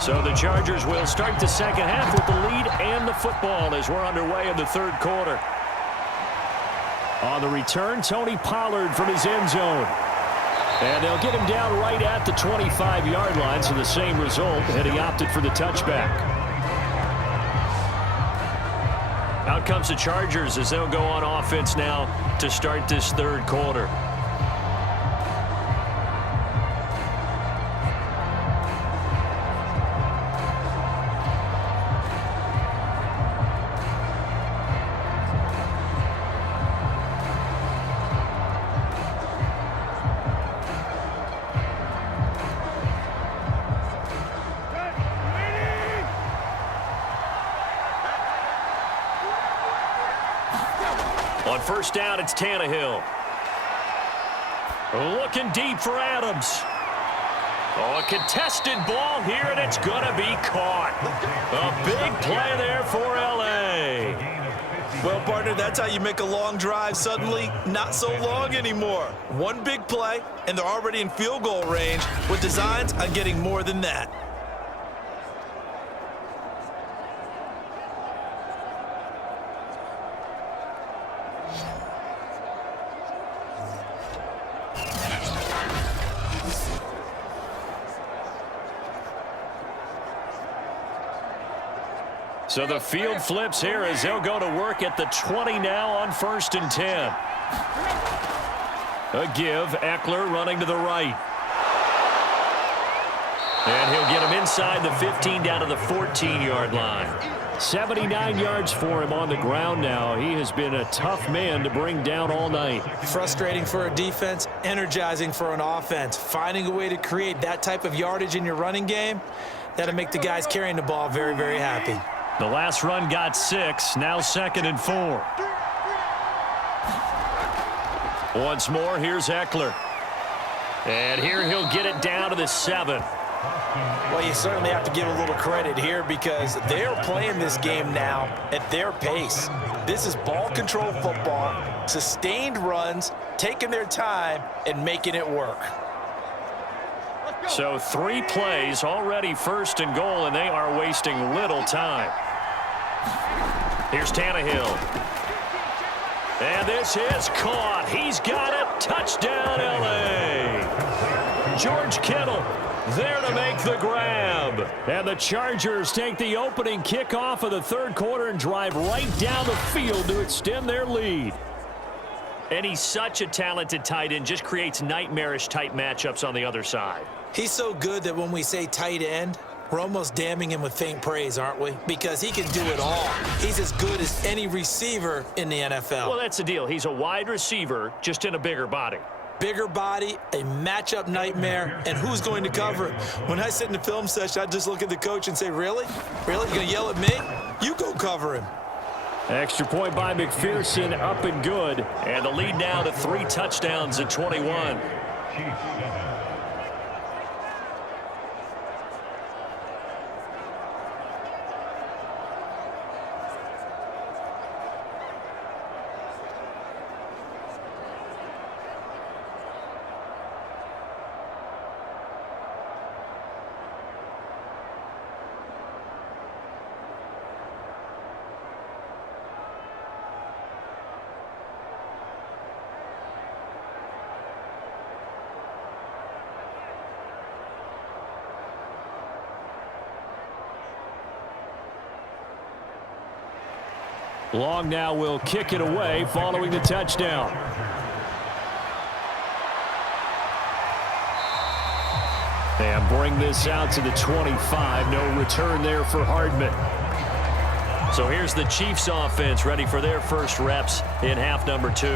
So the Chargers will start the second half with the lead and the football as we're underway in the third quarter. On the return, Tony Pollard from his end zone. And they'll get him down right at the 25-yard line, so the same result, and he opted for the touchback. Out comes the Chargers as they'll go on offense now to start this third quarter. On first down, it's Tannehill. Looking deep for Adams. Oh, a contested ball here, and it's going to be caught. A big play there for L.A. Well, partner, that's how you make a long drive suddenly not so long anymore. One big play, and they're already in field goal range with designs on getting more than that. So the field flips here as they'll go to work at the 20 now on 1st and 10. A give, Eckler running to the right. And he'll get him inside the 15 down to the 14-yard line. 79 yards for him on the ground now. He has been a tough man to bring down all night. Frustrating for a defense, energizing for an offense. Finding a way to create that type of yardage in your running game, that'll make the guys carrying the ball very, very happy. The last run got 6, now 2nd and 4. Once more, here's Eckler. And here he'll get it down to the 7. Well, you certainly have to give a little credit here because they're playing this game now at their pace. This is ball control football, sustained runs, taking their time and making it work. So 3 plays, already 1st and goal, and they are wasting little time. Here's Tannehill. And this is caught. He's got it. Touchdown, L.A. George Kittle there to make the grab. And the Chargers take the opening kickoff of the third quarter and drive right down the field to extend their lead. And he's such a talented tight end, just creates nightmarish-type matchups on the other side. He's so good that when we say tight end, we're almost damning him with faint praise, aren't we? Because he can do it all. He's as good as any receiver in the NFL. Well, that's the deal. He's a wide receiver, just in a bigger body. Bigger body, a matchup nightmare, and who's going to cover him? When I sit in the film session, I just look at the coach and say, really? Really? You're going to yell at me? You go cover him. Extra point by McPherson, up and good. And the lead now to 3 touchdowns at 21. Long now will kick it away following the touchdown. And bring this out to the 25. No return there for Hardman. So here's the Chiefs offense ready for their first reps in half number 2.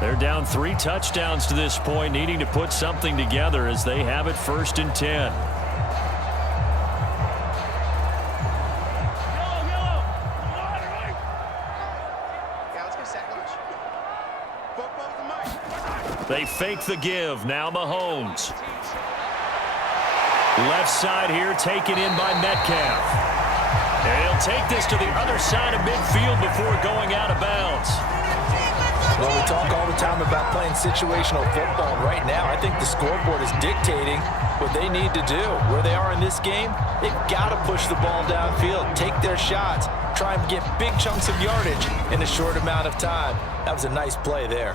They're down 3 touchdowns to this point, needing to put something together as they have it 1st and 10. They fake the give. Now Mahomes. Left side here taken in by Metcalf. And he'll take this to the other side of midfield before going out of bounds. Well, we talk all the time about playing situational football. Right now, I think the scoreboard is dictating what they need to do. Where they are in this game, they've got to push the ball downfield, take their shots, try and get big chunks of yardage in a short amount of time. That was a nice play there.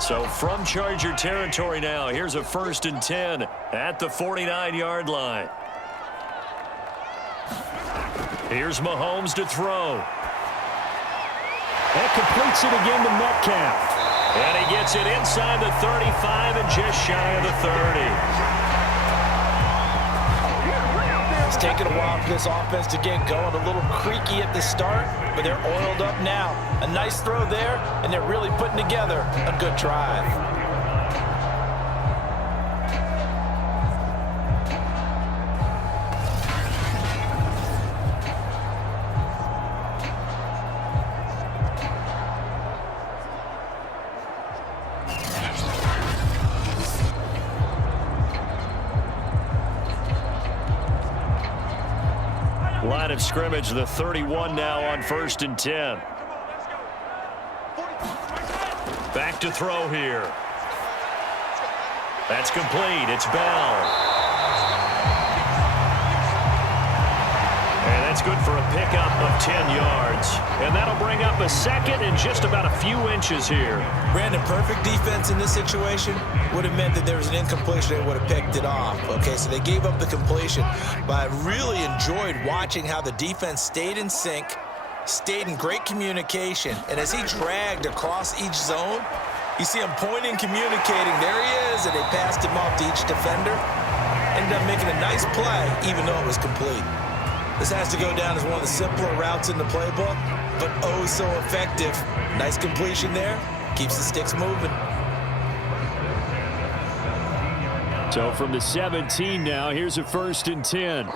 So from Charger territory now, here's a 1st and 10 at the 49-yard line. Here's Mahomes to throw. That completes it again to Metcalf. And he gets it inside the 35 and just shy of the 30. It's taken a while for this offense to get going. A little creaky at the start, but they're oiled up now. A nice throw there, and they're really putting together a good drive. Line of scrimmage, the 31 now on 1st and 10. Back to throw here. That's complete. It's Bell. And that's good for a pickup of 10 yards. And that'll bring up a 2nd and just about a few inches here. Brandon, perfect defense in this situation would have meant that there was an incompletion. They would have picked it off. Okay, so they gave up the completion. But I really enjoyed watching how the defense stayed in sync, stayed in great communication. And as he dragged across each zone, you see him pointing, communicating. There he is, and they passed him off to each defender. Ended up making a nice play, even though it was complete. This has to go down as one of the simpler routes in the playbook, but oh so effective. Nice completion there. Keeps the sticks moving. So from the 17 now, here's a 1st and 10.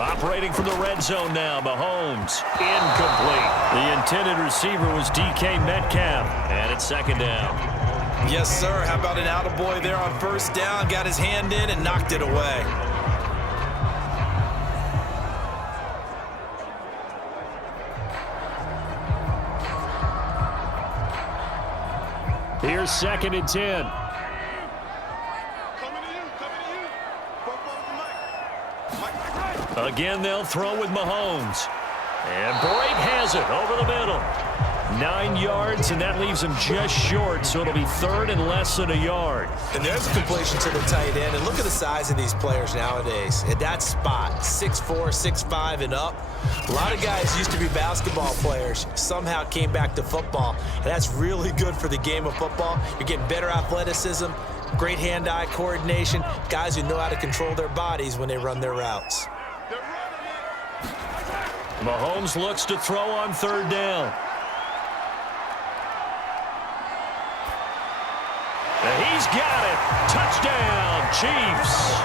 Operating from the red zone now, Mahomes. Incomplete. The intended receiver was DK Metcalf, and it's 2nd down. Yes, sir. How about an attaboy there on 1st down? Got his hand in and knocked it away. Here's 2nd and 10. Again, they'll throw with Mahomes. And Brake has it over the middle. 9 yards, and that leaves him just short, so it'll be 3rd and less than a yard. And there's a completion to the tight end. And look at the size of these players nowadays. At that spot, 6'4", 6'5", and up. A lot of guys used to be basketball players, somehow came back to football. And that's really good for the game of football. You're getting better athleticism, great hand-eye coordination, guys who know how to control their bodies when they run their routes. Mahomes looks to throw on 3rd down. And he's got it. Touchdown, Chiefs.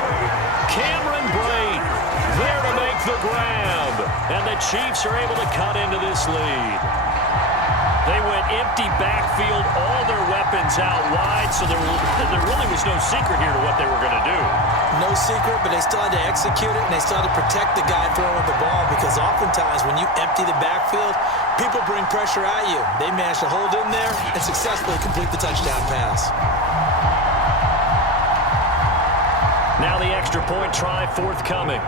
Cameron Brate there to make the grab. And the Chiefs are able to cut into this lead. They went empty backfield, all their weapons out wide, so there really was no secret here to what they were going to do. No secret, but they still had to execute it, and they still had to protect the guy throwing the ball, because oftentimes when you empty the backfield, people bring pressure at you. They managed to hold in there and successfully complete the touchdown pass. Now the extra point try forthcoming.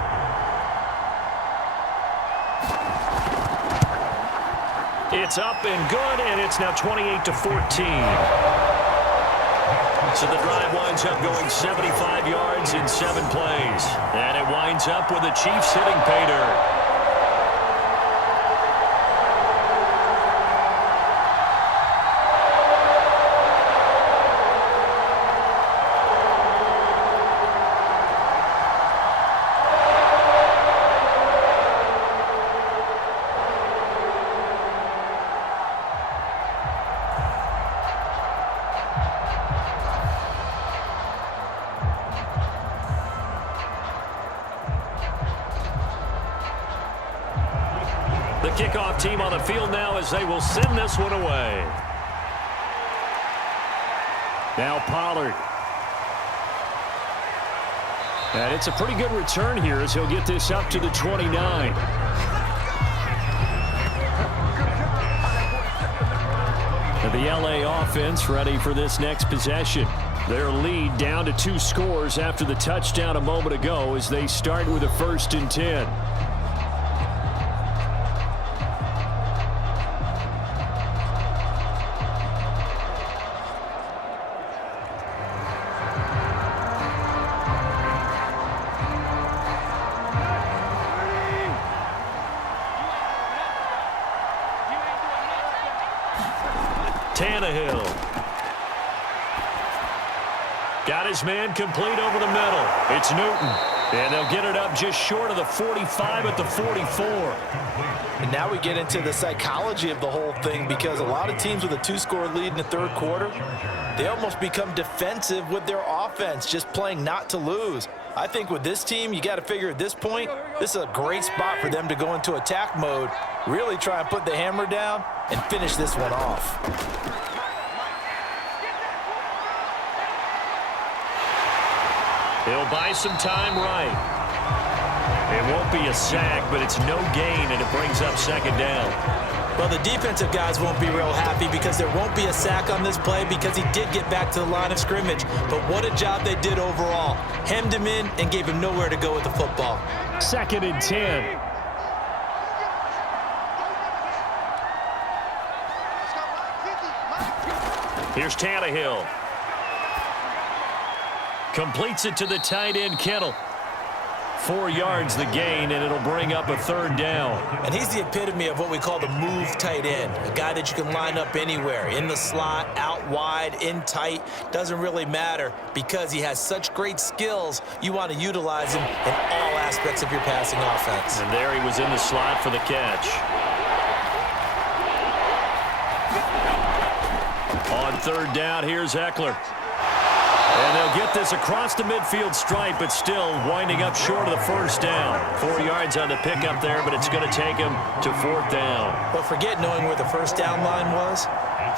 It's up and good, and it's now 28-14. So the drive winds up going 75 yards in 7 plays. And it winds up with the Chiefs hitting pay dirt. The kickoff team on the field now as they will send this one away. Now Pollard. And it's a pretty good return here as he'll get this up to the 29. And the LA offense ready for this next possession. Their lead down to 2 scores after the touchdown a moment ago as they start with a 1st and 10. Got his man complete over the middle. It's Newton. And they'll get it up just short of the 45 at the 44. And now we get into the psychology of the whole thing, because a lot of teams with a 2-score lead in the 3rd quarter, they almost become defensive with their offense, just playing not to lose. I think with this team, you got to figure at this point, this is a great spot for them to go into attack mode, really try and put the hammer down and finish this one off. He'll buy some time right. It won't be a sack, but it's no gain, and it brings up 2nd down. Well, the defensive guys won't be real happy because there won't be a sack on this play because he did get back to the line of scrimmage. But what a job they did overall. Hemmed him in and gave him nowhere to go with the football. 2nd and 10. Here's Tannehill. Completes it to the tight end, Kittle. 4 yards the gain, and it'll bring up a 3rd down. And he's the epitome of what we call the move tight end, a guy that you can line up anywhere, in the slot, out wide, in tight. Doesn't really matter because he has such great skills. You want to utilize him in all aspects of your passing offense. And there he was in the slot for the catch. On 3rd down, here's Eckler. And they'll get this across the midfield stripe, but still winding up short of the 1st down. 4 yards on the pickup there, but it's going to take him to 4th down. But forget knowing where the 1st down line was.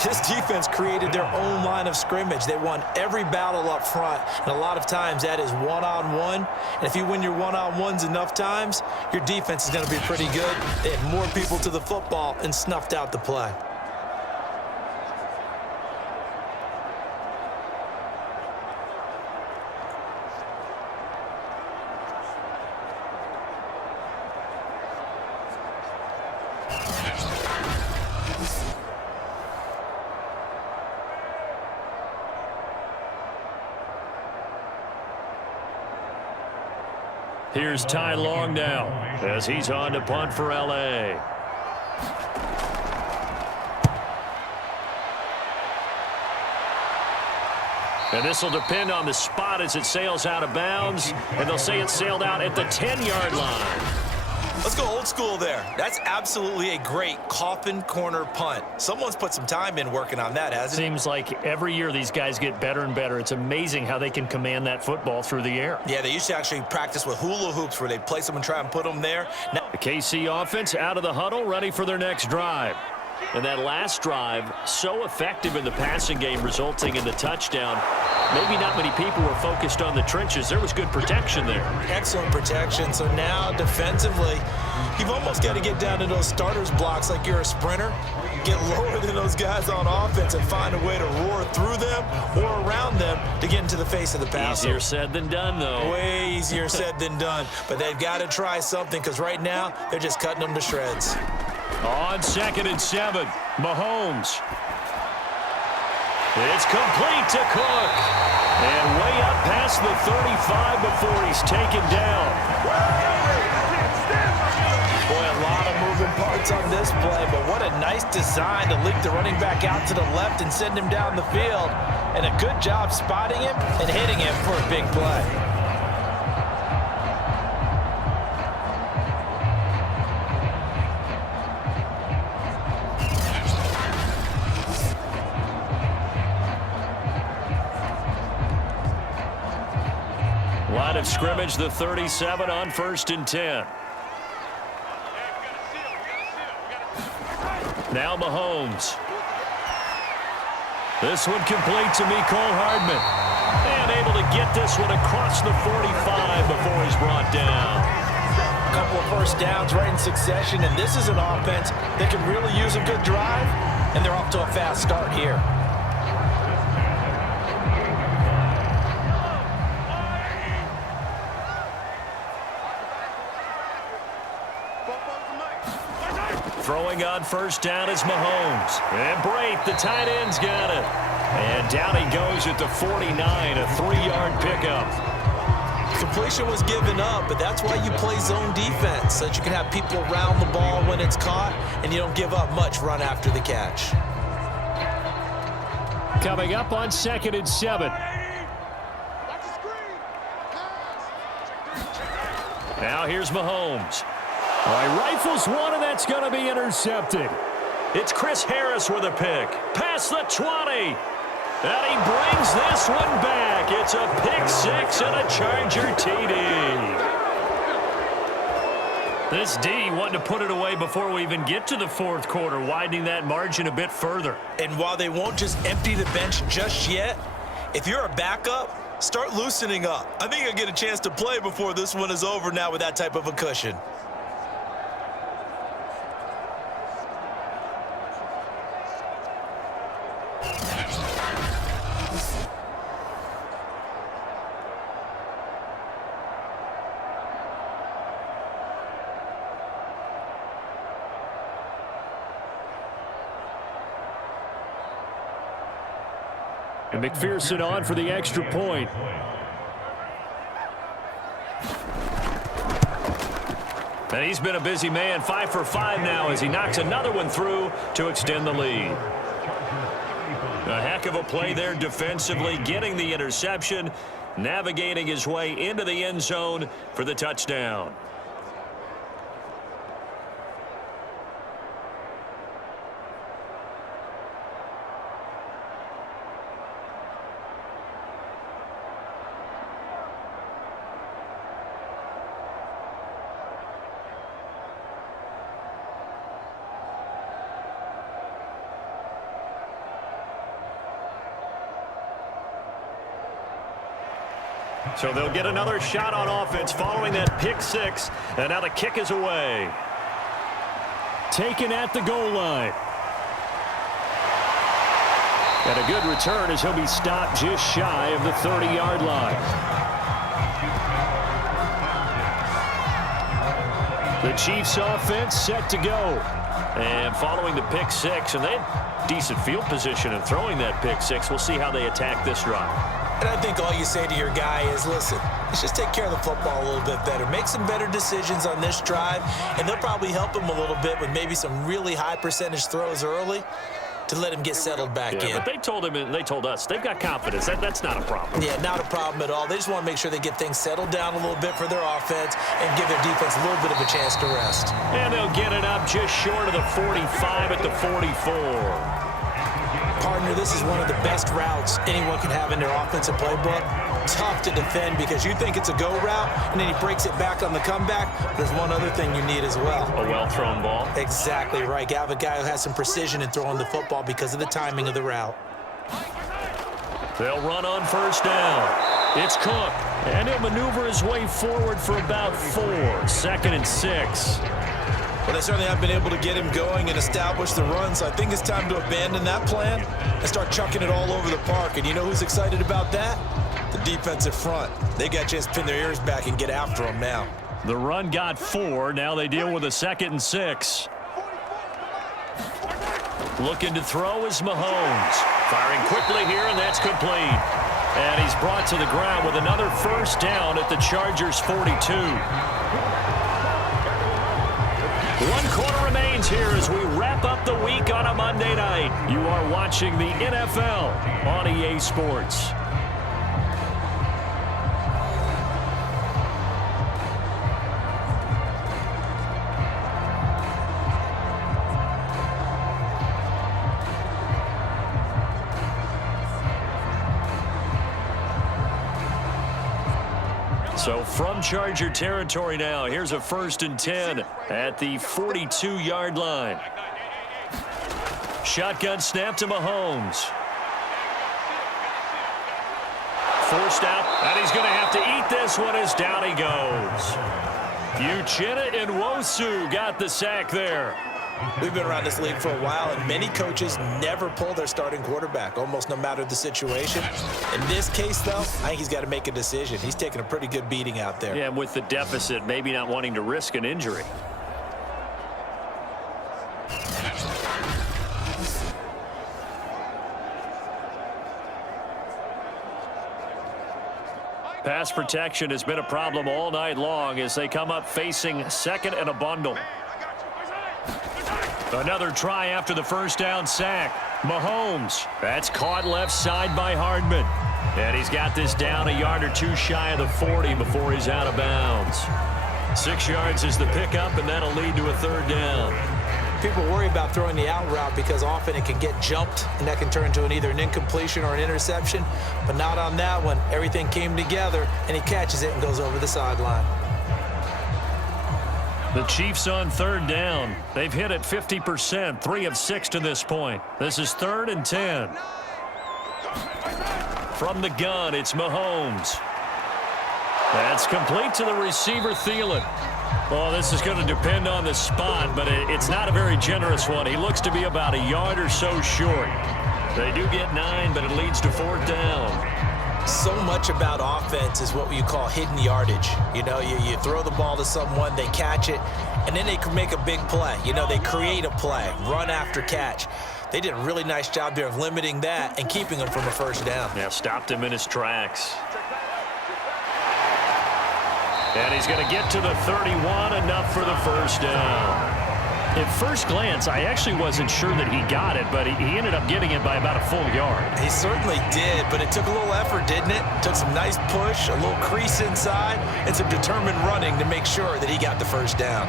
This defense created their own line of scrimmage. They won every battle up front, and a lot of times that is one-on-one. And if you win your one-on-ones enough times, your defense is going to be pretty good. They had more people to the football and snuffed out the play. Here's Ty Long now as he's on to punt for L.A. And this will depend on the spot as it sails out of bounds. And they'll say it sailed out at the 10-yard line. Let's go old school there. That's absolutely a great coffin corner punt. Someone's put some time in working on that, hasn't it? Seems like every year these guys get better and better. It's amazing how they can command that football through the air. Yeah, they used to actually practice with hula hoops where they place them and try and put them there. Now the KC offense out of the huddle, ready for their next drive. And that last drive, so effective in the passing game, resulting in the touchdown. Maybe not many people were focused on the trenches. There was good protection there. Excellent protection. So now defensively, you've almost got to get down to those starters blocks like you're a sprinter. Get lower than those guys on offense and find a way to roar through them or around them to get into the face of the passer. Easier said than done, though. Way easier said than done. But they've got to try something because right now they're just cutting them to shreds. On 2nd and 7, Mahomes. It's complete to Cook. And way up past the 35 before he's taken down. Boy, a lot of moving parts on this play, but what a nice design to leak the running back out to the left and send him down the field. And a good job spotting him and hitting him for a big play. Line of scrimmage, the 37 on 1st and 10. Now Mahomes. This one complete to Mecole Hardman. And able to get this one across the 45 before he's brought down. A couple of first downs right in succession, and this is an offense that can really use a good drive, and they're off to a fast start here. Throwing on first down is Mahomes. And Brate, the tight end's got it. And down he goes at the 49, a 3-yard pickup. Completion was given up, but that's why you play zone defense, so that you can have people around the ball when it's caught, and you don't give up much run after the catch. Coming up on 2nd and 7. Now here's Mahomes. All right, rifles one, and that's going to be intercepted. It's Chris Harris with a pick. Past the 20. And he brings this one back. It's a pick six and a Charger TD. This D wanting to put it away before we even get to the fourth quarter, widening that margin a bit further. And while they won't just empty the bench just yet, if you're a backup, start loosening up. I think you'll get a chance to play before this one is over now with that type of a cushion. And McPherson on for the extra point. And he's been a busy man, 5 for 5 now as he knocks another one through to extend the lead. A heck of a play there defensively, getting the interception, navigating his way into the end zone for the touchdown. So they'll get another shot on offense following that pick six. And now the kick is away. Taken at the goal line. And a good return as he'll be stopped just shy of the 30-yard line. The Chiefs offense set to go. And following the pick six, and they had decent field position in throwing that pick six. We'll see how they attack this drive. And I think all you say to your guy is, listen, let's just take care of the football a little bit better. Make some better decisions on this drive, and they'll probably help him a little bit with maybe some really high percentage throws early to let him get settled back in. But they told him, and they told us, they've got confidence. That's not a problem. Yeah, not a problem at all. They just want to make sure they get things settled down a little bit for their offense and give their defense a little bit of a chance to rest. And they'll get it up just short of the 45 at the 44. Partner, this is one of the best routes anyone can have in their offensive playbook. Tough to defend because you think it's a go route, and then he breaks it back on the comeback. There's one other thing you need as well. A well-thrown ball. Exactly right. You have a guy who has some precision in throwing the football because of the timing of the route. They'll run on first down. It's Cook, and he'll maneuver his way forward for about 4. 2nd and 6. Well, they certainly have been able to get him going and establish the run, so I think it's time to abandon that plan and start chucking it all over the park. And you know who's excited about that? The defensive front. They got a chance to pin their ears back and get after him now. The run got 4. Now they deal with a 2nd and 6. Looking to throw is Mahomes. Firing quickly here, and that's complete. And he's brought to the ground with another first down at the Chargers' 42. 1 quarter remains here as we wrap up the week on a Monday night. You are watching the NFL on EA Sports. So from Charger territory now, here's a 1st and 10 at the 42-yard line. Shotgun snap to Mahomes. Forced out, and he's going to have to eat this one as down he goes. Uchenna Nwosu got the sack there. We've been around this league for a while, and many coaches never pull their starting quarterback, almost no matter the situation. In this case, though, I think he's got to make a decision. He's taking a pretty good beating out there. Yeah, and with the deficit, maybe not wanting to risk an injury. Pass protection has been a problem all night long as they come up facing second and a bundle. Another try after the first down sack. Mahomes. That's caught left side by Hardman. And he's got this down a yard or two shy of the 40 before he's out of bounds. 6 yards is the pickup, and that'll lead to a third down. People worry about throwing the out route because often it can get jumped, and that can turn into either an incompletion or an interception. But not on that one. Everything came together, and he catches it and goes over the sideline. The Chiefs on third down. They've hit it 50%, 3 of 6 to this point. This is 3rd and 10. From the gun, it's Mahomes. That's complete to the receiver, Thielen. Well, this is going to depend on the spot, but it's not a very generous one. He looks to be about a yard or so short. They do get 9, but it leads to 4th down. So much about offense is what you call hidden yardage. You know, you throw the ball to someone, they catch it, and then they can make a big play. You know, they create a play, run after catch. They did a really nice job there of limiting that and keeping him from a first down. Yeah, stopped him in his tracks. And he's going to get to the 31, enough for the first down. At first glance, I actually wasn't sure that he got it, but he ended up getting it by about a full yard. He certainly did, but it took a little effort, didn't it? Took some nice push, a little crease inside, and some determined running to make sure that he got the first down.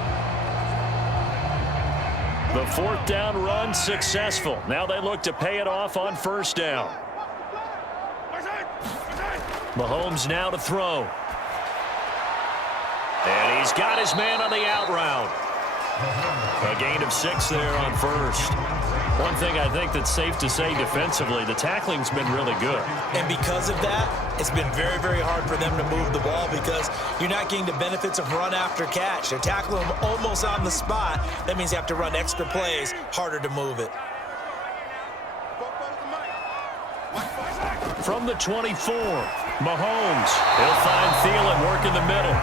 The 4th down run successful. Now they look to pay it off on first down. Mahomes now to throw. And he's got his man on the out route. A gain of 6 there on first. One thing I think that's safe to say defensively, the tackling's been really good. And because of that, it's been very, very hard for them to move the ball because you're not getting the benefits of run after catch. They're tackling them almost on the spot. That means you have to run extra plays, harder to move it. From the 24, Mahomes. He'll find Thielen working the middle.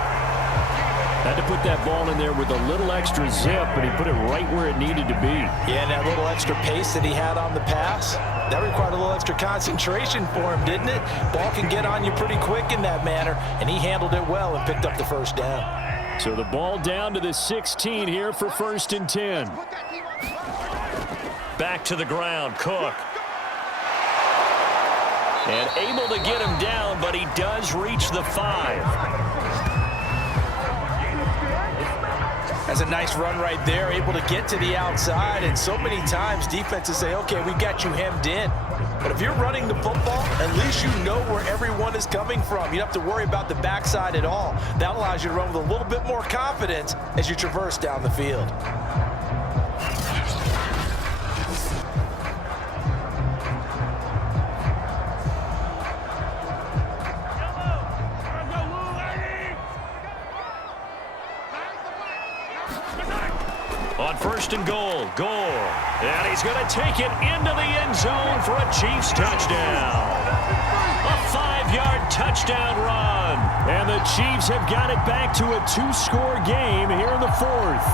Had to put that ball in there with a little extra zip, but he put it right where it needed to be. Yeah, and that little extra pace that he had on the pass, that required a little extra concentration for him, didn't it? Ball can get on you pretty quick in that manner, and he handled it well and picked up the first down. So the ball down to the 16 here for 1st and 10. Back to the ground, Cook. And able to get him down, but he does reach the 5. That's a nice run right there, able to get to the outside, and so many times defenses say, okay, we got you hemmed in. But if you're running the football, at least you know where everyone is coming from. You don't have to worry about the backside at all. That allows you to run with a little bit more confidence as you traverse down the field. On 1st and goal, Gore. And he's going to take it into the end zone for a Chiefs touchdown. A 5-yard touchdown run. And the Chiefs have got it back to a 2-score game here in the 4th.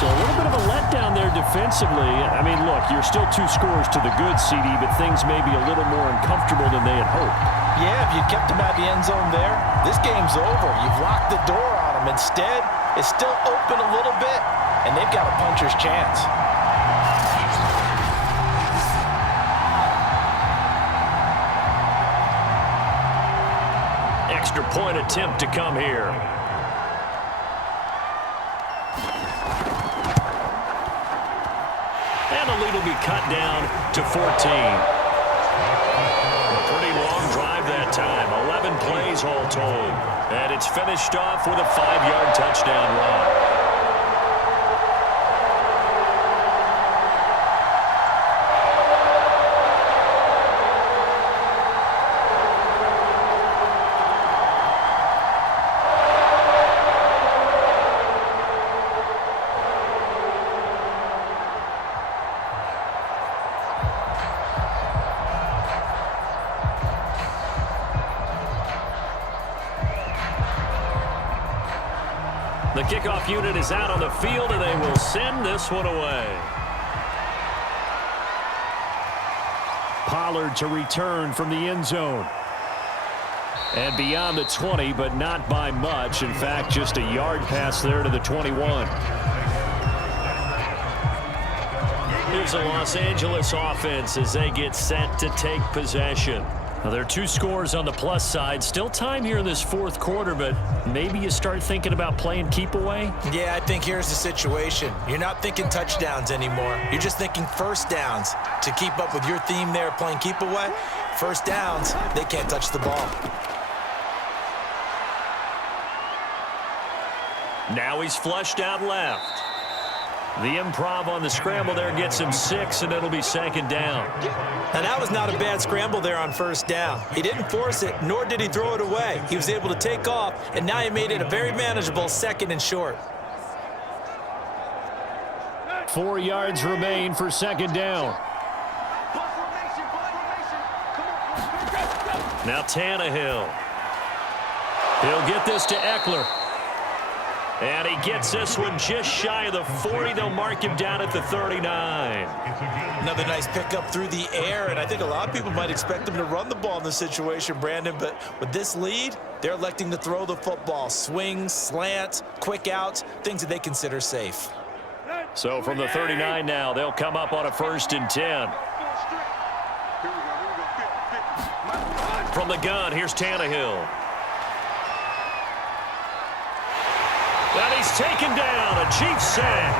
So a little bit of a letdown there defensively. I mean, look, you're still 2 scores to the good, CD, but things may be a little more uncomfortable than they had hoped. Yeah, if you kept him out of the end zone there, this game's over. You've locked the door on him. Instead, it's still open a little bit, and they've got a puncher's chance. Extra point attempt to come here. And the lead will be cut down to 14. A pretty long drive that time. 11 plays all told. And it's finished off with a 5-yard touchdown run. The kickoff unit is out on the field, and they will send this one away. Pollard to return from the end zone. And beyond the 20, but not by much. In fact, just a yard pass there to the 21. Here's the Los Angeles offense as they get set to take possession. Now, there are 2 scores on the plus side. Still time here in this fourth quarter, but maybe you start thinking about playing keep away? Yeah, I think here's the situation. You're not thinking touchdowns anymore. You're just thinking first downs. To keep up with your theme there, playing keep away, first downs, they can't touch the ball. Now he's flushed out left. The improv on the scramble there gets him 6, and it'll be second down. Now, that was not a bad scramble there on first down. He didn't force it, nor did he throw it away. He was able to take off, and now he made it a very manageable second and short. 4 yards remain for second down. Now Tannehill. He'll get this to Eckler. And he gets this one just shy of the 40. They'll mark him down at the 39. Another nice pickup through the air, and I think a lot of people might expect him to run the ball in this situation, Brandon, but with this lead, they're electing to throw the football. Swings, slants, quick outs, things that they consider safe. So from the 39 now, they'll come up on a 1st and 10. From the gun, here's Tannehill. And he's taken down, a Cheifs sack.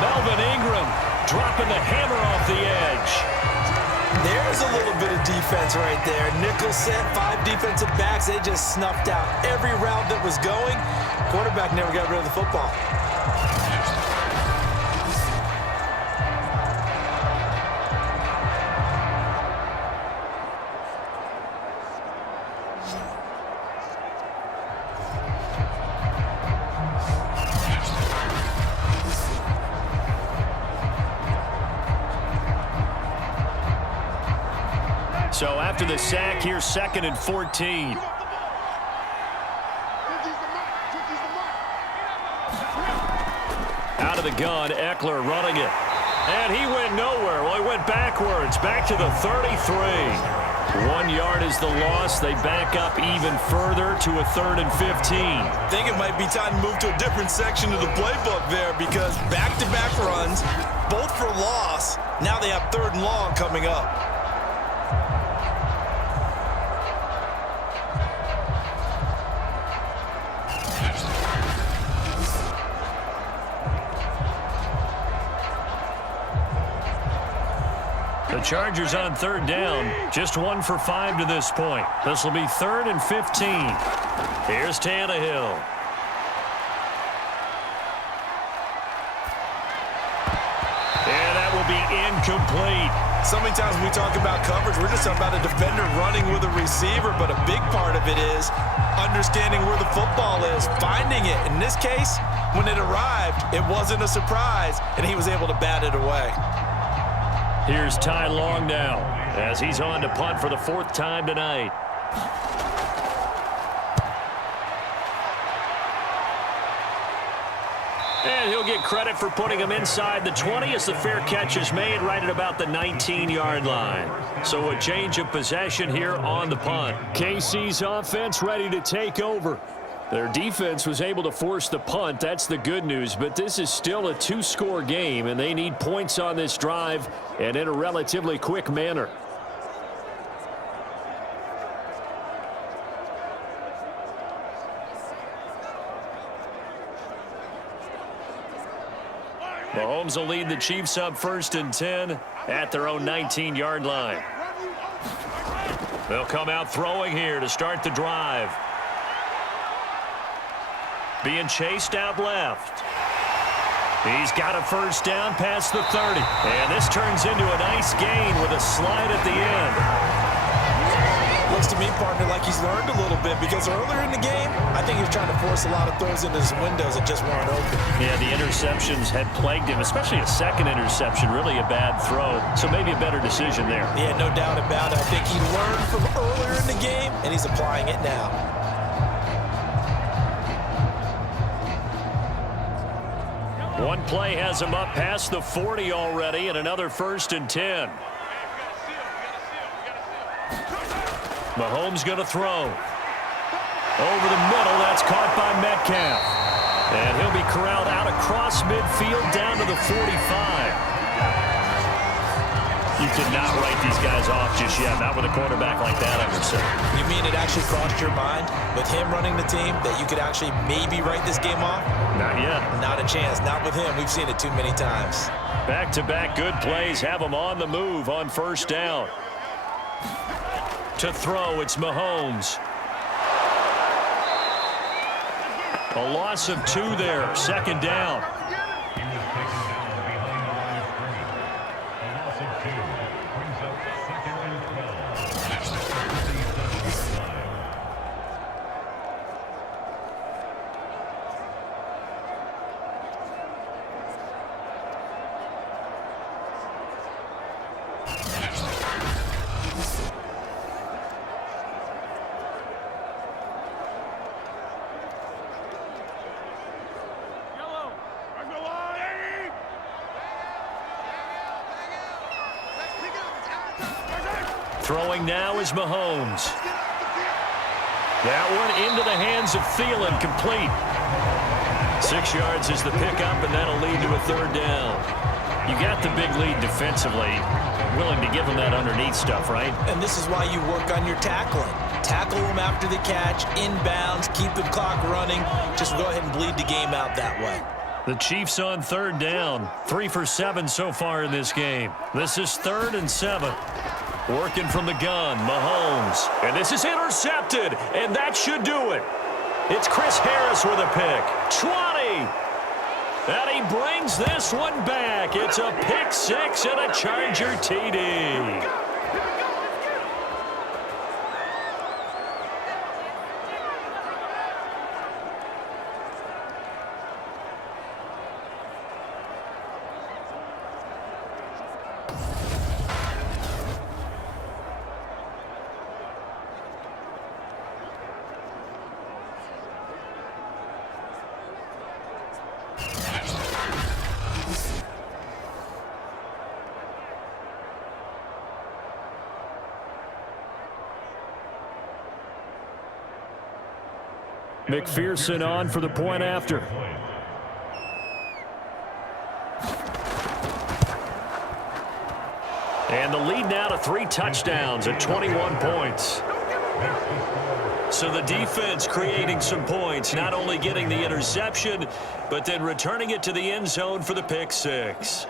Melvin Ingram dropping the hammer off the edge. There's a little bit of defense right there. Nickel set, 5 defensive backs. They just snuffed out every route that was going. Quarterback never got rid of the football. So after the sack, here's 2nd and 14. Out of the gun, Eckler running it. And he went nowhere. Well, he went backwards, back to the 33. 1 yard is the loss. They back up even further to a 3rd and 15. I think it might be time to move to a different section of the playbook there because back-to-back runs, both for loss. Now they have 3rd and long coming up. The Chargers on 3rd down, just 1 for 5 to this point. This will be 3rd and 15. Here's Tannehill. And that will be incomplete. So many times when we talk about coverage, we're just talking about a defender running with a receiver, but a big part of it is understanding where the football is, finding it. In this case, when it arrived, it wasn't a surprise, and he was able to bat it away. Here's Ty Long now as he's on to punt for the 4th time tonight. And he'll get credit for putting him inside the 20 as the fair catch is made right at about the 19-yard line. So a change of possession here on the punt. KC's offense ready to take over. Their defense was able to force the punt. That's the good news. But this is still a 2-score game, and they need points on this drive and in a relatively quick manner. Mahomes will lead the Chiefs up 1st and 10 at their own 19-yard line. They'll come out throwing here to start the drive. Being chased out left. He's got a 1st down past the 30. And this turns into a nice gain with a slide at the end. Looks to me, partner, like he's learned a little bit because earlier in the game, I think he was trying to force a lot of throws into his windows that just weren't open. Yeah, the interceptions had plagued him, especially a 2nd interception, really a bad throw. So maybe a better decision there. Yeah, no doubt about it. I think he learned from earlier in the game, and he's applying it now. One play has him up past the 40 already, and another 1st and 10. Mahomes going to throw. Over the middle, that's caught by Metcalf. And he'll be corralled out across midfield down to the 45. You cannot write these guys off just yet, not with a quarterback like that, I would say. You mean it actually crossed your mind with him running the team that you could actually maybe write this game off? Not yet. Not a chance. Not with him. We've seen it too many times. Back-to-back good plays have him on the move on 1st down. To throw, it's Mahomes. A loss of 2 there, 2nd down. Throwing now is Mahomes. That one into the hands of Thielen, complete. 6 yards is the pickup, and that'll lead to a 3rd down. You got the big lead defensively. Willing to give them that underneath stuff, right? And this is why you work on your tackling. Tackle them after the catch, inbounds, keep the clock running. Just go ahead and bleed the game out that way. The Chiefs on 3rd down. 3 for 7 so far in this game. This is 3rd and 7. Working from the gun, Mahomes. And this is intercepted, and that should do it. It's Chris Harris with a pick. 20. And he brings this one back. It's a pick 6 and a Charger TD. McPherson on for the point after. And the lead now to 3 touchdowns at 21 points. So the defense creating some points, not only getting the interception, but then returning it to the end zone for the pick 6.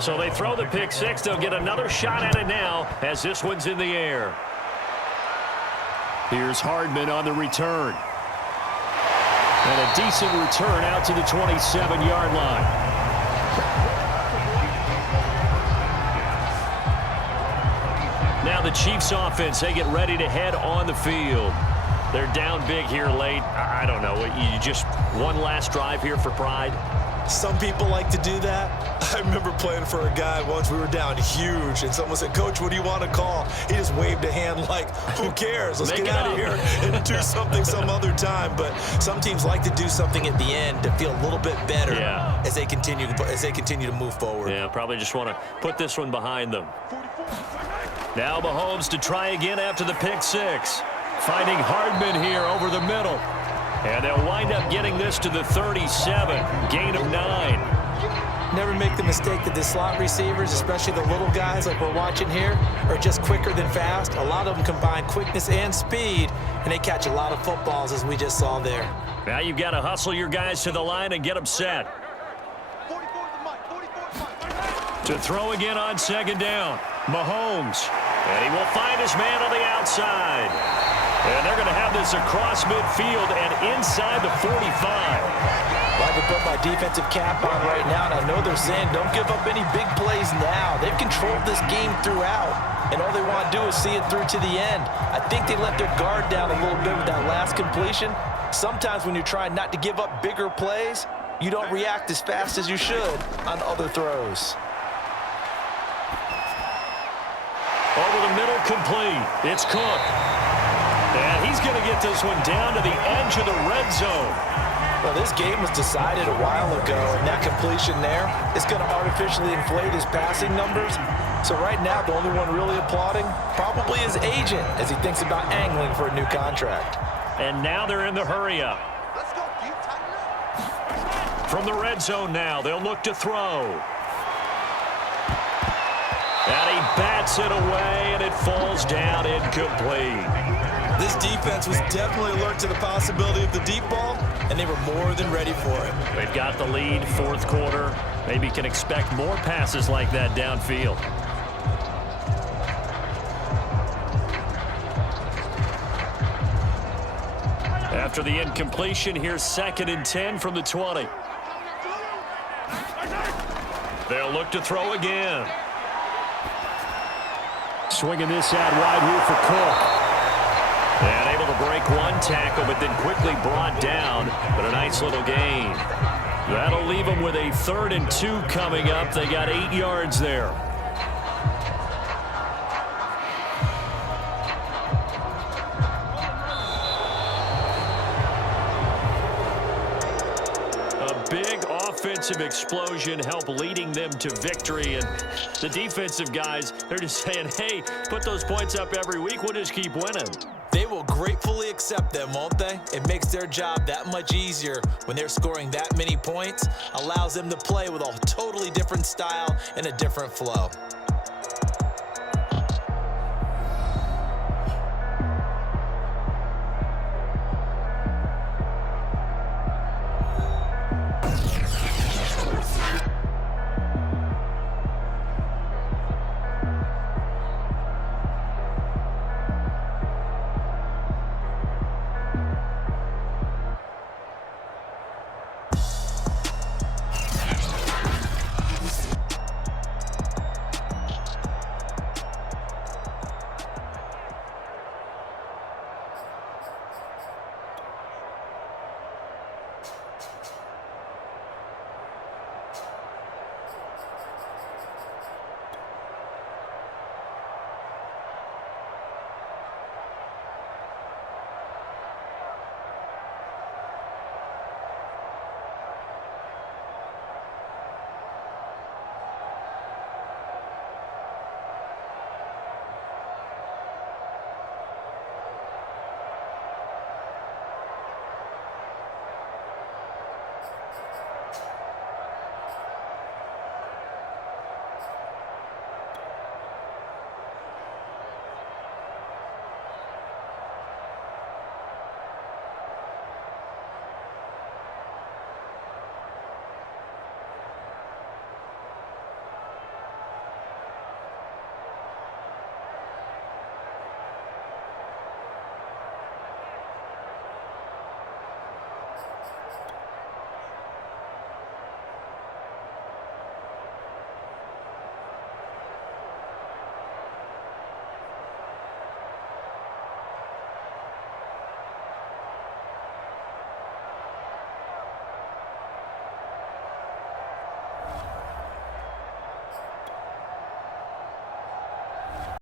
So they throw the pick 6. They'll get another shot at it now as this one's in the air. Here's Hardman on the return. And a decent return out to the 27-yard line. Now the Chiefs offense, they get ready to head on the field. They're down big here late. I don't know. You just one last drive here for pride. Some people like to do that. I remember playing for a guy once. We were down huge, and someone said, "Coach, what do you want to call?" He just waved a hand like, "Who cares? Let's get out of here and do something some other time." But some teams like to do something at the end to feel a little bit better as they continue to move forward. Yeah, probably just want to put this one behind them. Now Mahomes to try again after the pick 6. Finding Hardman here over the middle. And they'll wind up getting this to the 37. Gain of 9. Never make the mistake that the slot receivers, especially the little guys like we're watching here, are just quicker than fast. A lot of them combine quickness and speed, and they catch a lot of footballs, as we just saw there. Now you've got to hustle your guys to the line and get them set. To throw again on 2nd down. Mahomes. And he will find his man on the outside. And they're going to have this across midfield and inside the 45. I can put my defensive cap on right now, and I know they're saying don't give up any big plays now. They've controlled this game throughout, and all they want to do is see it through to the end. I think they let their guard down a little bit with that last completion. Sometimes when you're trying not to give up bigger plays, you don't react as fast as you should on other throws. Over the middle, complete. It's Cook. And he's going to get this one down to the edge of the red zone. Well, this game was decided a while ago, and that completion there is going to artificially inflate his passing numbers. So right now, the only one really applauding probably his agent as he thinks about angling for a new contract. And now they're in the hurry-up. From the red zone now, they'll look to throw. And he bats it away, and it falls down incomplete. This defense was definitely alert to the possibility of the deep ball, and they were more than ready for it. They've got the lead, fourth quarter. Maybe can expect more passes like that downfield. After the incompletion, here's 2nd and 10 from the 20. They'll look to throw again. Swinging this out wide here for Cook. And able to break one tackle, but then quickly brought down. But a nice little gain. That'll leave them with a 3rd and 2 coming up. They got 8 yards there. A big offensive explosion helped leading them to victory. And the defensive guys, they're just saying, hey, put those points up every week. We'll just keep winning. They will gratefully accept them, won't they? It makes their job that much easier when they're scoring that many points. Allows them to play with a totally different style and a different flow.